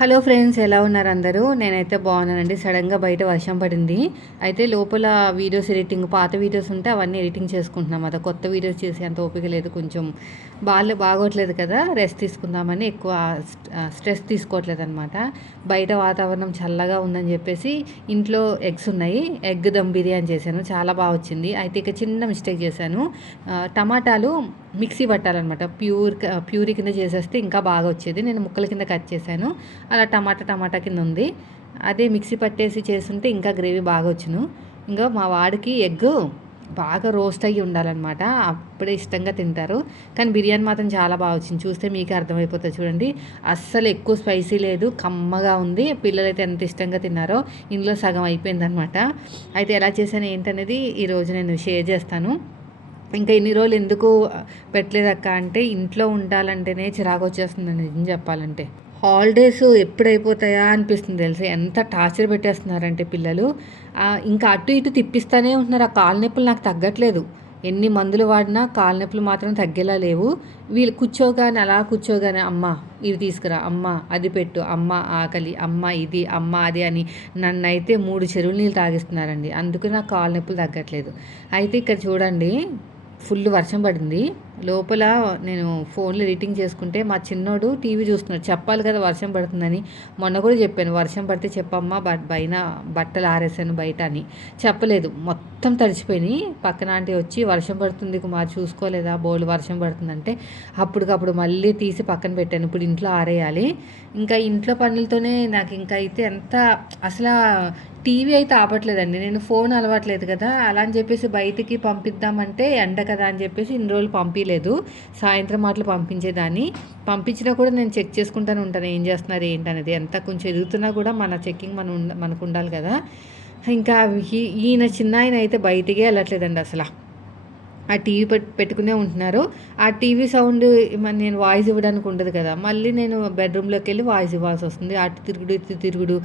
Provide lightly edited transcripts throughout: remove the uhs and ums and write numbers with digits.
Hello friends, ఎలా ఉన్నారు అందరూ? నేనైతే బాగున్నానండి. సడన్గా బయట వర్షం పడింది. అయితే లోపల వీడియోస్ ఎడిటింగ్, పాత వీడియోస్ ఉంటే అవన్నీ ఎడిటింగ్ చేసుకుంటున్నాం. అదా కొత్త వీడియోస్ చేసే అంత ఓపిక లేదు. కొంచెం బాగోట్లేదు కదా, రెస్ట్ తీసుకుందామని ఎక్కువ స్ట్రెస్ తీసుకోవట్లేదు అనమాట. బయట వాతావరణం చల్లగా ఉందని చెప్పేసి ఇంట్లో ఎగ్స్ ఉన్నాయి. ఎగ్ దమ్ బిర్యానీ చేశాను, చాలా బాగా వచ్చింది. అయితే ఇక చిన్న మిస్టేక్ చేశాను. టమాటాలు మిక్సీ పట్టాలన్నమాట. ప్యూరీ కింద చేసేస్తే ఇంకా బాగా వచ్చేది. నేను ముక్కల కింద కట్ చేశాను. అలా టమాటా కింద ఉంది. అదే మిక్సీ పట్టేసి చేస్తుంటే ఇంకా గ్రేవీ బాగా వచ్చును. ఇంకా మా వాడికి ఎగ్ బాగా రోస్ట్ అయ్యి ఉండాలన్నమాట, అప్పుడే ఇష్టంగా తింటారు. కానీ బిర్యానీ మాత్రం చాలా బాగా వచ్చింది. చూస్తే మీకే అర్థమైపోతుంది. చూడండి, అస్సలు ఎక్కువ స్పైసీ లేదు, కమ్మగా ఉంది. పిల్లలైతే ఎంత ఇష్టంగా తిన్నారో. ఇందులో సగం అయిపోయిందనమాట. అయితే ఎలా చేశాను ఏంటనేది ఈరోజు నేను షేర్ చేస్తాను. ఇంకా ఇన్ని రోజులు ఎందుకు పెట్టలేదక్క అంటే, ఇంట్లో ఉండాలంటేనే చిరాకు వచ్చేస్తుందండి నిజం చెప్పాలంటే. హాలిడేస్ ఎప్పుడైపోతాయా అనిపిస్తుంది తెలుసా. ఎంత టార్చర్ పెట్టేస్తున్నారంటే పిల్లలు. ఇంకా అటు ఇటు తిప్పిస్తూనే ఉంటున్నారు. ఆ కాళ్ళ నొప్పులు నాకు తగ్గట్లేదు. ఎన్ని మందులు వాడినా కాళ్ళ నొప్పులు మాత్రం తగ్గేలా లేవు. వీళ్ళు కూర్చోగానే అమ్మ ఇవి తీసుకురా, అమ్మ అది పెట్టు, అమ్మ ఆకలి, అమ్మ ఇది, అమ్మ అది అని నన్నైతే 3 చెరువుల నీళ్ళు తాగిస్తున్నారండి. అందుకు నాకు కాళ్ళ నొప్పులు తగ్గట్లేదు. అయితే ఇక్కడ చూడండి, ఫుల్ వర్షం పడింది. లోపల నేను ఫోన్లో ఎడిటింగ్ చేసుకుంటే మా చిన్నోడు టీవీ చూస్తున్నాడు. చెప్పాలి కదా వర్షం పడుతుందని. మొన్న కూడా చెప్పాను, వర్షం పడితే చెప్పమ్మా, బట్టలు ఆరేసాను బయట అని. చెప్పలేదు, మొత్తం తడిచిపోయినాయి. పక్కన ఆంటీ వచ్చి వర్షం పడుతుంది కుమార్ చూసుకోలేదా, బోల్డ్ వర్షం పడుతుందంటే అప్పటికప్పుడు మళ్ళీ తీసి పక్కన పెట్టాను. ఇప్పుడు ఇంట్లో ఆరేయాలి. ఇంకా ఇంట్లో పనులతోనే నాకు ఇంకా అయితే ఎంత అసలు టీవీ అయితే ఆపట్లేదండి. నేను ఫోన్ అలవాట్లేదు కదా, అలా అని చెప్పేసి బయటికి పంపిద్దామంటే ఎండ కదా అని చెప్పేసి ఇన్ని రోజులు పంపించలేదు. సాయంత్రం మాటలు పంపించేదాన్ని. పంపించినా కూడా నేను చెక్ చేసుకుంటానే ఉంటాను ఏం చేస్తున్నారు ఏంటనేది. ఎంత కొంచెం ఎదుగుతున్నా కూడా మన చెక్కింగ్ మనకు ఉండాలి కదా. ఇంకా ఈయన చిన్న ఆయన అయితే బయటికే వెళ్ళట్లేదండి అసలు. ఆ టీవీ పెట్టుకునే ఉంటున్నారు. ఆ టీవీ సౌండ్ నేను వాయిస్ ఇవ్వడానికి ఉండదు కదా, మళ్ళీ నేను బెడ్రూమ్లోకి వెళ్ళి వాయిస్ ఇవ్వాల్సి వస్తుంది. అటు తిరుగుడు ఇటు తిరుగుడు,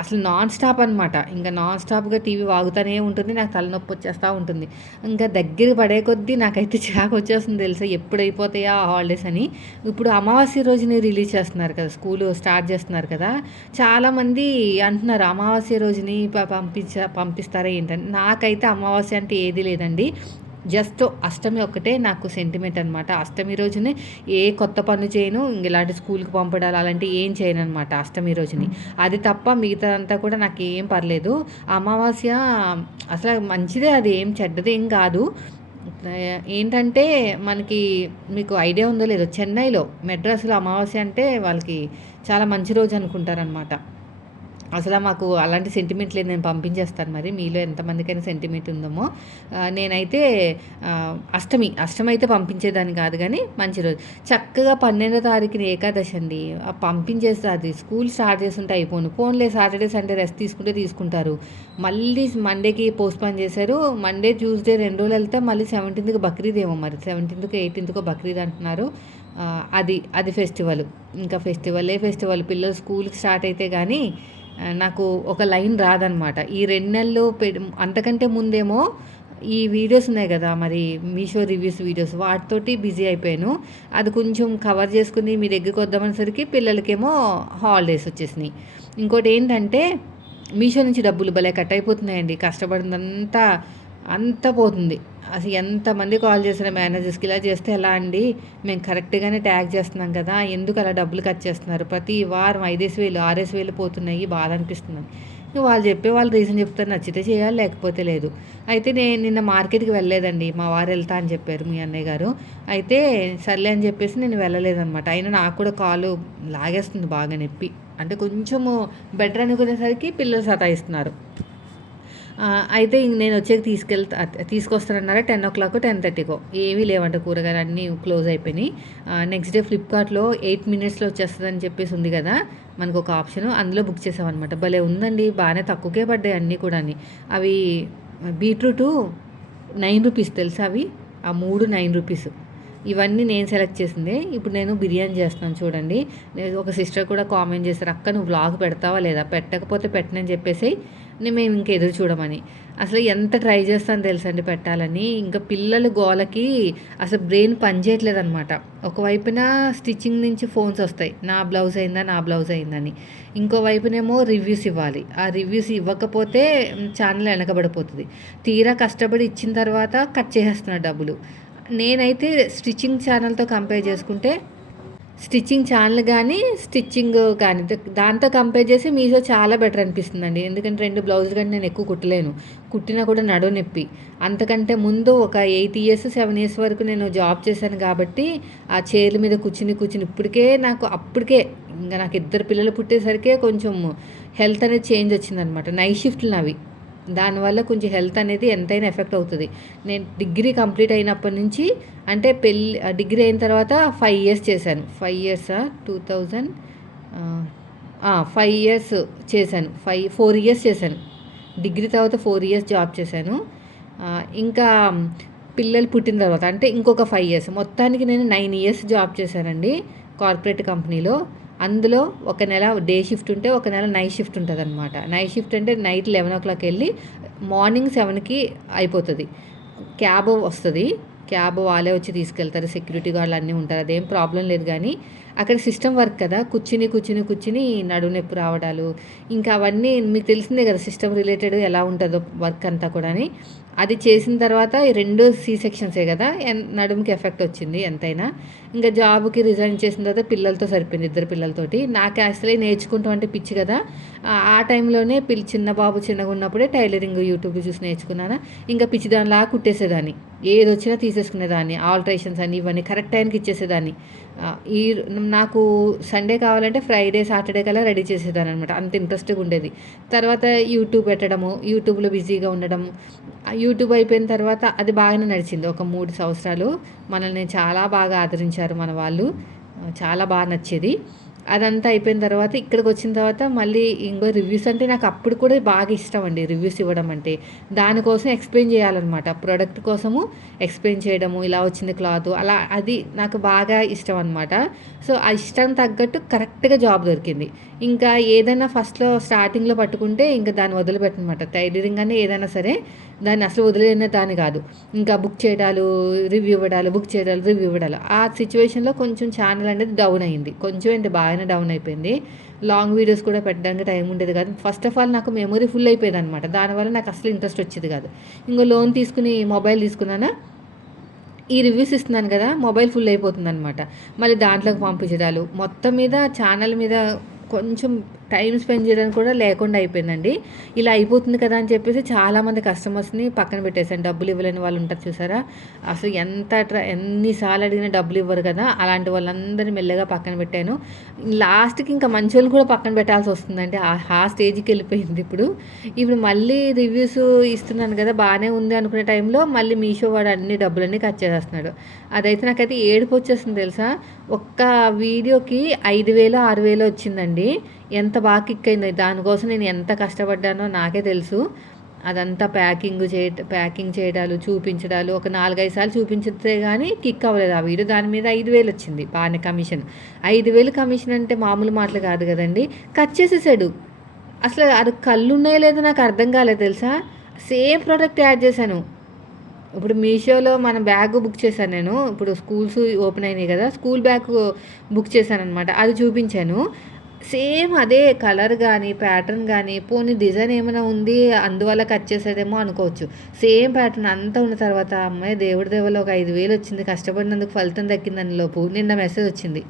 అసలు నాన్ స్టాప్ అనమాట. ఇంకా నాన్ స్టాప్గా టీవీ వాగుతూనే ఉంటుంది. నాకు తలనొప్పి వచ్చేస్తూ ఉంటుంది. ఇంకా దగ్గర పడే కొద్దీ నాకైతే చిరాకు వచ్చేస్తుంది తెలుసా, ఎప్పుడు అయిపోతాయా ఆ హాలిడేస్ అని. ఇప్పుడు అమావాస్య రోజుని రిలీజ్ చేస్తున్నారు కదా, స్కూల్ స్టార్ట్ చేస్తున్నారు కదా. చాలామంది అంటున్నారు అమావాస్య రోజుని పంపిస్తారా ఏంటని. నాకైతే అమావాస్య అంటే ఏది లేదండి. జస్ట్ అష్టమి ఒక్కటే నాకు సెంటిమెంట్ అనమాట. అష్టమి రోజునే ఏ కొత్త పనులు చేయను, ఇలాంటి స్కూల్కి పంపడాలు అలాంటివి ఏం చేయను అనమాట అష్టమి రోజుని. అది తప్ప మిగతాదంతా కూడా నాకు ఏం పర్లేదు. అమావాస్య అసలు మంచిదే, అది ఏం చెడ్డదేం కాదు. ఏంటంటే మనకి, మీకు ఐడియా ఉందో లేదో, చెన్నైలో మెడ్రాస్లో అమావాస్య అంటే వాళ్ళకి చాలా మంచి రోజు అనుకుంటారనమాట. అసలు మాకు అలాంటి సెంటిమెంట్ లేదు. నేను పంపించేస్తాను. మరి మీలో ఎంతమందికైనా సెంటిమెంట్ ఉందేమో. నేనైతే అష్టమి అయితే పంపించేదాన్ని కాదు, కానీ మంచి రోజు. చక్కగా 12వ తారీఖున ఏకాదశి అండి. పంపించేస్తే అది స్కూల్ స్టార్ట్ చేస్తుంటే అయిపోను. ఫోన్లే సాటర్డే సండే రెస్ట్ తీసుకుంటే తీసుకుంటారు. మళ్ళీ మండేకి పోస్ట్పోన్ చేశారు. మండే ట్యూస్డే 2 రోజులు వెళ్తే మళ్ళీ 17కి బక్రీద్ ఏమో, మరి 17కి 18కో బక్రీద్ అంటున్నారు. అది ఫెస్టివల్. ఇంకా ఫెస్టివల్ పిల్లలు స్కూల్కి స్టార్ట్ అయితే కానీ నాకు ఒక లైన్ రాదనమాట. ఈ 2 నెలలు అంతకంటే ముందేమో ఈ వీడియోస్ ఉన్నాయి కదా, మరి మీషో రివ్యూస్ వీడియోస్, వాటితోటి బిజీ అయిపోయాను. అది కొంచెం కవర్ చేసుకుని మీ దగ్గరికి వద్దామనేసరికి పిల్లలకేమో హాలిడేస్ వచ్చేసినాయి. ఇంకోటి ఏంటంటే, మీషో నుంచి డబ్బులు భలే కట్ అయిపోతున్నాయండి. కష్టపడిందంతా పోతుంది. అసలు ఎంతమంది కాల్ చేసిన మేనేజర్స్కి, ఇలా చేస్తే ఎలా అండి, మేము కరెక్ట్గానే ట్యాగ్ చేస్తున్నాం కదా, ఎందుకు అలా డబ్బులు కట్ చేస్తున్నారు, ప్రతి వారం 5,000 6,000 పోతున్నాయి, బాధ అనిపిస్తుంది. వాళ్ళు రీజన్ చెప్తారు, నచ్చితే చేయాలి లేకపోతే లేదు. అయితే నేను నిన్న మార్కెట్కి వెళ్ళలేదండి, మా వారు వెళ్తా అని చెప్పారు మీ అన్నయ్య గారు. అయితే సర్లే అని చెప్పేసి నేను వెళ్ళలేదనమాట. అయినా నాకు కూడా కాలు లాగేస్తుంది బాగా నొప్పి. అంటే కొంచెము బెటర్ అనుకునేసరికి పిల్లలు సతాయిస్తున్నారు. అయితే నేను వచ్చాక తీసుకొస్తానన్నారా 10 o'clock 10:30కో. ఏమీ లేవంట, కూరగాయలు అన్నీ క్లోజ్ అయిపోయినాయి. నెక్స్ట్ డే ఫ్లిప్కార్ట్లో 8 minutesలో వచ్చేస్తుందని చెప్పేసి ఉంది కదా మనకు ఒక ఆప్షన్, అందులో బుక్ చేసామన్నమాట. భలే ఉందండి, బాగానే తక్కువకే పడ్డాయి అన్నీ కూడా. అవి బీట్రూటు 9 రూపీస్ తెలుసా, అవి ఆ 3 9 రూపీస్. ఇవన్నీ నేను సెలెక్ట్ చేసిందే. ఇప్పుడు నేను బిర్యానీ చేస్తున్నాను చూడండి. ఒక సిస్టర్ కూడా కామెంట్ చేశారు, అక్క నువ్వు వ్లాగ్ పెడతావా లేదా, పెట్టకపోతే పెట్టనని చెప్పేసి మేము ఇంక ఎదురు చూడమని. అసలు ఎంత ట్రై చేస్తానో తెలుసండి పెట్టాలని. ఇంకా పిల్లలు గోలకి అసలు బ్రెయిన్ పనిచేయట్లేదనమాట. ఒకవైపున స్టిచ్చింగ్ నుంచి ఫోన్స్ వస్తాయి. నా బ్లౌజ్ అయిందా? నా బ్లౌజ్ అయిందని. ఇంకో వైపునేమో రివ్యూస్ ఇవ్వాలి. ఆ రివ్యూస్ ఇవ్వకపోతే ఛానల్ వెనకబడిపోతుంది. తీరా కష్టపడి ఇచ్చిన తర్వాత కట్ చేసేస్తున్నారు డబ్బులు. నేనైతే స్టిచ్చింగ్ ఛానల్‌తో కంపేర్ చేసుకుంటే స్టిచ్చింగ్ ఛానల్ గానీ, స్టిచ్చింగ్ కానీ దాంతో కంపేర్ చేసి మీషో చాలా బెటర్ అనిపిస్తుందండి. ఎందుకంటే 2 బ్లౌజులు కంటే నేను ఎక్కువ కుట్టలేను. కుట్టినా కూడా నడుము నొప్పి. అంతకంటే ముందు ఒక 8 ఇయర్స్, 7 ఇయర్స్ వరకు నేను జాబ్ చేశాను కాబట్టి, ఆ చైర్ల మీద కూర్చుని ఇప్పటికే అప్పటికే ఇంక నాకు 2 పిల్లలు పుట్టేసరికే కొంచెం హెల్త్ అనేది చేంజ్ వచ్చిందనమాట. నైట్ షిఫ్ట్‌లు నావి. దానివల్ల కొంచెం హెల్త్ అనేది ఎంతైనా ఎఫెక్ట్ అవుతుంది. నేను డిగ్రీ కంప్లీట్ అయినప్పటి నుంచి అంటే డిగ్రీ అయిన తర్వాత 5 ఇయర్స్ చేశాను. 5 ఇయర్సా? 2000 5 ఇయర్స్ చేశాను. 4 ఇయర్స్ చేశాను. డిగ్రీ తర్వాత 4 ఇయర్స్ జాబ్ చేశాను. ఇంకా పిల్లలు పుట్టిన తర్వాత అంటే ఇంకొక 5 ఇయర్స్. మొత్తానికి నేను 9 ఇయర్స్ జాబ్ చేశానండి కార్పొరేట్ కంపెనీలో. అందులో ఒక నెల డే షిఫ్ట్ ఉంటే, ఒక నెల నైట్ షిఫ్ట్ ఉంటుందన్నమాట. నైట్ షిఫ్ట్ అంటే నైట్ 11:00 వెళ్ళి మార్నింగ్ 7కి అయిపోతుంది. క్యాబ్ వస్తుంది. క్యాబ్ వాళ్ళే వచ్చి తీసుకెళ్తారు. సెక్యూరిటీ గార్డులు అన్నీ ఉంటారు. అదేం ప్రాబ్లం లేదు. కానీ అక్కడ సిస్టమ్ వర్క్ కదా, కూర్చుని నడుము నొప్పి రావడాలు, ఇంకా అవన్నీ మీకు తెలిసిందే కదా సిస్టమ్ రిలేటెడ్ ఎలా ఉంటుందో వర్క్ అంతా కూడా. అది చేసిన తర్వాత ఈ 2 సి సెక్షన్సే కదా, నడుముకి ఎఫెక్ట్ వచ్చింది ఎంతైనా. ఇంకా జాబ్కి రిజైన్ చేసిన తర్వాత పిల్లలతో సరిపోయింది, 2 పిల్లలతోటి. నాకు యాక్చువల్లీ నేర్చుకుంటాం అంటే పిచ్చి కదా. ఆ టైంలోనే చిన్న బాబు చిన్నగా ఉన్నప్పుడే టైలరింగ్ యూట్యూబ్లో చూసి నేర్చుకున్నాను. ఇంకా పిచ్చి దానిలా కుట్టేసేదాన్ని, ఏది వచ్చినా తీసేసుకునేదాన్ని. ఆల్టరేషన్స్ అని ఇవన్నీ కరెక్ట్ టైంకి ఇచ్చేసేదాన్ని. ఈ నాకు సండే కావాలంటే ఫ్రైడే, సాటర్డే కల్లా రెడీ చేసేదాన్ని అనమాట. అంత ఇంట్రెస్ట్గా ఉండేది. తర్వాత యూట్యూబ్ పెట్టడము, యూట్యూబ్లో బిజీగా ఉండడం. యూట్యూబ్ అయిపోయిన తర్వాత అది బాగానే నడిచింది. ఒక 3 సంవత్సరాలు మనల్ని చాలా బాగా ఆదరించారు మన వాళ్ళు. చాలా బాగా నచ్చేది. అదంతా అయిపోయిన తర్వాత ఇక్కడికి వచ్చిన తర్వాత మళ్ళీ ఇంకో రివ్యూస్ అంటే నాకు అప్పుడు కూడా బాగా ఇష్టం అండి. రివ్యూస్ ఇవ్వడం అంటే దానికోసం ఎక్స్ప్లెయిన్ చేయాలన్నమాట. ప్రోడక్ట్ కోసము ఎక్స్ప్లెయిన్ చేయడము, ఇలా వచ్చింది క్లాత్ అలా, అది నాకు బాగా ఇష్టం అనమాట. సో ఆ ఇష్టం తగ్గట్టు కరెక్ట్గా జాబ్ దొరికింది. ఇంకా ఏదైనా ఫస్ట్లో స్టార్టింగ్లో పట్టుకుంటే ఇంకా దాన్ని వదిలిపెట్టనమాట. టైలరింగ్ అని ఏదైనా సరే దాన్ని అసలు వదిలేనే దాన్ని కాదు. ఇంకా బుక్ చేయడాలు, రివ్యూ ఇవ్వడాలు, బుక్ చేయడాలు, రివ్యూ ఇవ్వడాలు. ఆ సిచ్యువేషన్లో కొంచెం ఛానల్ అనేది డౌన్ అయింది. కొంచెం ఏంటి బాగానే డౌన్ అయిపోయింది. లాంగ్ వీడియోస్ కూడా పెట్టడానికి టైం ఉండేది కాదు. ఫస్ట్ ఆఫ్ ఆల్ నాకు మెమరీ ఫుల్ అయిపోయేది అనమాట. దానివల్ల నాకు అసలు ఇంట్రెస్ట్ వచ్చేది కాదు. ఇంకో లోన్ తీసుకుని మొబైల్ తీసుకున్నానా, ఈ రివ్యూస్ ఇస్తున్నాను కదా, మొబైల్ ఫుల్ అయిపోతుంది అనమాట. మళ్ళీ దాంట్లోకి పంపించడాలు, మొత్తం మీద ఛానల్ మీద కొంచెం టైం స్పెండ్ చేయడానికి కూడా లేకుండా అయిపోయిందండి. ఇలా అయిపోతుంది కదా అని చెప్పేసి చాలామంది కస్టమర్స్ని పక్కన పెట్టేశాను. డబ్బులు ఇవ్వలేని వాళ్ళు ఉంటారు చూసారా, అసలు ఎన్నిసార్లు అడిగినా డబ్బులు ఇవ్వరు కదా, అలాంటి వాళ్ళందరినీ మెల్లగా పక్కన పెట్టాను. లాస్ట్కి ఇంకా మంచి వాళ్ళు కూడా పక్కన పెట్టాల్సి వస్తుందండి. ఆ స్టేజ్కి వెళ్ళిపోయింది ఇప్పుడు మళ్ళీ రివ్యూస్ ఇస్తున్నాను కదా, బాగానే ఉంది అనుకునే టైంలో మళ్ళీ మీషో వాడు అన్ని డబ్బులన్నీ కట్ చేసేస్తున్నాడు. అదైతే నాకైతే ఏడుపు వచ్చేస్తుంది తెలుసా. ఒక్క వీడియోకి 5,000 6,000 వచ్చిందండి. ఎంత బాగా కిక్ అయింది. దానికోసం నేను ఎంత కష్టపడ్డానో నాకే తెలుసు. అదంతా ప్యాకింగ్ చేయడాలు, చూపించడాలు, ఒక 4-5 సార్లు చూపించితే కానీ కిక్ అవ్వలేదు ఆ వీడియో. దాని మీద 5,000 వచ్చింది బాగానే కమిషన్. 5,000 కమిషన్ అంటే మామూలు మాటలు కాదు కదండి. కట్ చేసేసాడు. అసలు అది కళ్ళు ఉన్నాయో లేదో నాకు అర్థం కాలేదు తెలుసా. సేమ్ ప్రోడక్ట్ యాడ్ చేశాను. ఇప్పుడు మీషోలో మన బ్యాగ్ బుక్ చేశాను నేను. ఇప్పుడు స్కూల్స్ ఓపెన్ అయినాయి కదా, స్కూల్ బ్యాగ్ బుక్ చేశాను అనమాట. అది చూపించాను. సేమ్ అదే కలర్ కానీ, ప్యాటర్న్ కానీ, పోనీ డిజైన్ ఏమైనా ఉంది అందువల్ల కట్ చేసేదేమో అనుకోవచ్చు. సేమ్ ప్యాటర్న్ అంతా ఉన్న తర్వాత అమ్మాయి దేవుడి దేవులో ఒక 5,000 వచ్చింది, కష్టపడినందుకు ఫలితం దక్కిందని లోపు నిన్న మెసేజ్ వచ్చింది,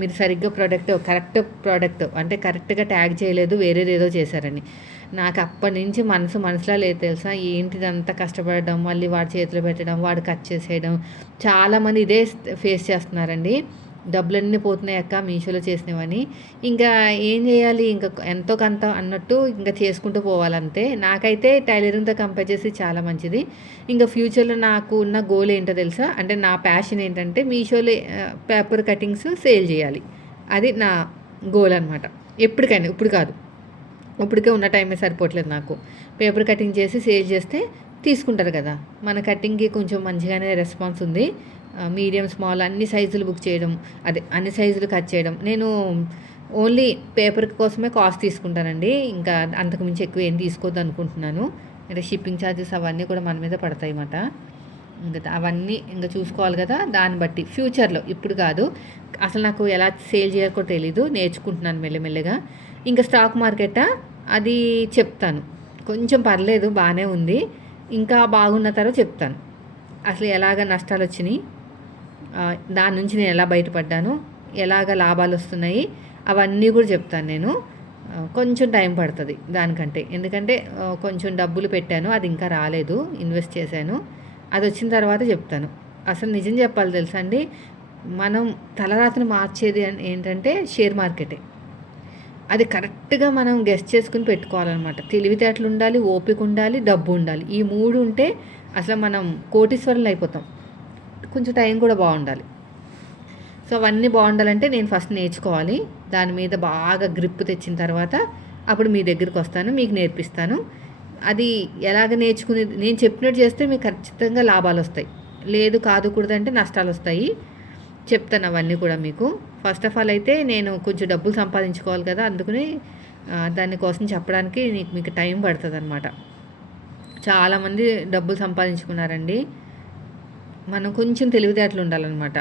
మీరు సరిగ్గా కరెక్ట్ ప్రోడక్ట్ అంటే కరెక్ట్గా ట్యాగ్ చేయలేదు, వేరేదేదో చేశారని. నాకు అప్పటి నుంచి మనసులో లేదు తెలుసా. ఏంటిదంతా కష్టపడడం, మళ్ళీ వాడి చేతిలో పెట్టడం, వాడు కట్ చేసేయడం. చాలామంది ఇదే ఫేస్ చేస్తున్నారండి. డబ్బులన్నీ పోతున్నాయి అక్క మీషోలో చేసినవని. ఇంకా ఏం చేయాలి, ఇంకా ఎంతో కొంత అన్నట్టు ఇంకా చేసుకుంటూ పోవాలంతే. నాకైతే టైలరింగ్తో కంపేర్ చేసి చాలా మంచిది. ఇంకా ఫ్యూచర్లో నాకు ఉన్న గోల్ ఏంటో తెలుసా, అంటే నా ప్యాషన్ ఏంటంటే మీషోలో పేపర్ కటింగ్స్ సేల్ చేయాలి. అది నా గోల్ అనమాట. ఎప్పటికైనా, ఇప్పుడు కాదు, ఇప్పటికే ఉన్న టైమే సరిపోవట్లేదు నాకు. పేపర్ కటింగ్ చేసి సేల్ చేస్తే తీసుకుంటారు కదా. మన కటింగ్కి కొంచెం మంచిగానే రెస్పాన్స్ ఉంది. మీడియం, స్మాల్ అన్ని సైజులు బుక్ చేయడం, అన్ని సైజులు కట్ చేయడం. నేను ఓన్లీ పేపర్ కోసమే కాస్ట్ తీసుకుంటానండి. ఇంకా అంతకుమించి ఎక్కువ ఏం తీసుకోవద్దు అనుకుంటున్నాను. అంటే షిప్పింగ్ ఛార్జెస్ అవన్నీ కూడా మన మీద పడతాయి అన్నమాట. ఇంకా అవన్నీ ఇంకా చూసుకోవాలి కదా, దాన్ని బట్టి ఫ్యూచర్లో, ఇప్పుడు కాదు. అసలు నాకు ఎలా సేల్ చేయాలో తెలీదు, నేర్చుకుంటున్నాను మెల్లమెల్లగా. ఇంకా స్టాక్ మార్కెటా అది చెప్తాను. కొంచెం పర్లేదు, బాగానే ఉంది. ఇంకా బాగున్న తర్వాత చెప్తాను అసలు ఎలాగ నష్టాలు వచ్చినాయి, దాని నుంచి నేను ఎలా బయటపడ్డాను, ఎలాగ లాభాలు వస్తున్నాయి, అవన్నీ కూడా చెప్తాను నేను. కొంచెం టైం పడుతుంది దానికంటే, ఎందుకంటే కొంచెం డబ్బులు పెట్టాను, అది ఇంకా రాలేదు, ఇన్వెస్ట్ చేశాను. అది వచ్చిన తర్వాత చెప్తాను. అసలు నిజం చెప్పాలి తెలుసా అండి, మనం తలరాతను మార్చేది ఏంటంటే షేర్ మార్కెటే. అది కరెక్ట్గా మనం గెస్ట్ చేసుకుని పెట్టుకోవాలన్నమాట. తెలివితేటలు ఉండాలి, ఓపిక ఉండాలి, డబ్బు ఉండాలి. ఈ 3 ఉంటే అసలు మనం కోటీశ్వరులు అయిపోతాం. కొంచెం టైం కూడా బాగుండాలి. సో అవన్నీ బాగుండాలంటే నేను ఫస్ట్ నేర్చుకోవాలి. దాని మీద బాగా గ్రిప్ తెచ్చిన తర్వాత అప్పుడు మీ దగ్గరికి వస్తాను, మీకు నేర్పిస్తాను. అది ఎలాగ నేర్చుకునేది, నేను చెప్పినట్టు చేస్తే మీకు ఖచ్చితంగా లాభాలు వస్తాయి. లేదు కాదుకూడదంటే నష్టాలు వస్తాయి. చెప్తాను అవన్నీ కూడా మీకు. ఫస్ట్ ఆఫ్ ఆల్ అయితే నేను కొంచెం డబ్బులు సంపాదించుకోవాలి కదా, అందుకని దానికోసం చెప్పడానికి మీకు టైం పడుతుంది అనమాట. చాలామంది డబ్బులు సంపాదించుకున్నారండి. మనం కొంచెం తెలివితేటలు ఉండాలన్నమాట,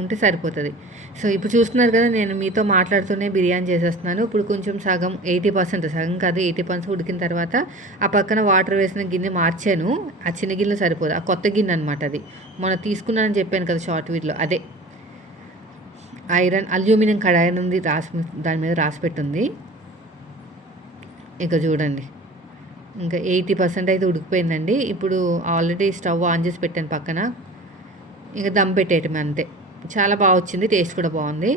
ఉంటే సరిపోతుంది. సో ఇప్పుడు చూస్తున్నారు కదా, నేను మీతో మాట్లాడుతూనే బిర్యానీ చేసేస్తున్నాను. ఇప్పుడు కొంచెం సగం 80%, సగం కాదు 80% ఉడికిన తర్వాత ఆ పక్కన వాటర్ వేసిన గిన్నె మార్చాను. ఆ చిన్న గిన్నె సరిపోదు, ఆ కొత్త గిన్నె అనమాట. అది మొన్న తీసుకున్నానని చెప్పాను కదా షార్ట్ వీడియోలో, అదే ఐరన్ అల్యూమినియం కడాయి ఉంది, దాని మీద రాసి పెట్టుంది. ఇక చూడండి, ఇంకా 80% అయితే ఉడికిపోయిందండి. ఇప్పుడు ఆల్రెడీ స్టవ్ ఆన్ చేసి పెట్టాను పక్కన. ఇంకా దమ్ పెట్టేయటమే అంతే. చాలా బాగా వచ్చింది, టేస్ట్ కూడా బాగుంది.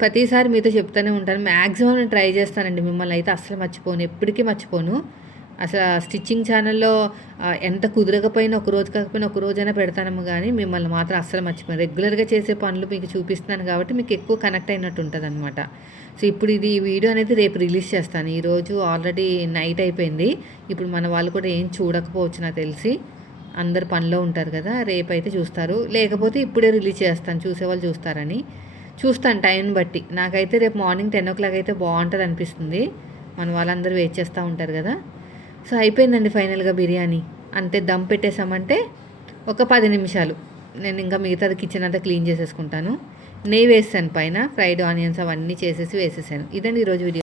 ప్రతిసారి మీతో చెప్తూనే ఉంటాను, మ్యాక్సిమం నేను ట్రై చేస్తానండి. మిమ్మల్ని అయితే అస్సలు మర్చిపోను, ఎప్పటికీ మర్చిపోను. అసలు స్టిచ్చింగ్ ఛానల్లో ఎంత కుదరకపోయినా, ఒక రోజు కాకపోయినా ఒక రోజైనా పెడతానేమో, కానీ మిమ్మల్ని మాత్రం అస్సలు మర్చిపోను. రెగ్యులర్గా చేసే పనులు మీకు చూపిస్తున్నాను కాబట్టి మీకు ఎక్కువ కనెక్ట్ అయినట్టు ఉంటుంది అనమాట. సో ఇప్పుడు ఈ వీడియో అనేది రేపు రిలీజ్ చేస్తాను. ఈరోజు ఆల్రెడీ నైట్ అయిపోయింది. ఇప్పుడు మన వాళ్ళు కూడా ఏం చూడకపోవచ్చు నాకు తెలిసి, అందరు పనిలో ఉంటారు కదా, రేపు అయితే చూస్తారు. లేకపోతే ఇప్పుడే రిలీజ్ చేస్తాను, చూసేవాళ్ళు చూస్తారని. చూస్తాను టైంని బట్టి. నాకైతే రేపు మార్నింగ్ 10 o'clock అయితే బాగుంటుంది అనిపిస్తుంది. మన వాళ్ళందరూ వెయిట్ చేస్తూ ఉంటారు కదా. సో అయిపోయిందండి ఫైనల్గా బిర్యానీ. అంతే, దమ్ పెట్టేసామంటే ఒక 10 నిమిషాలు. నేను ఇంకా మిగతాది కిచెన్ అంతా క్లీన్ చేసేసుకుంటాను. నెయ్యి వేసాను పైన, ఫ్రైడ్ ఆనియన్స్ అవన్నీ చేసేసి వేసేసాను. ఇదండి ఈరోజు వీడియో.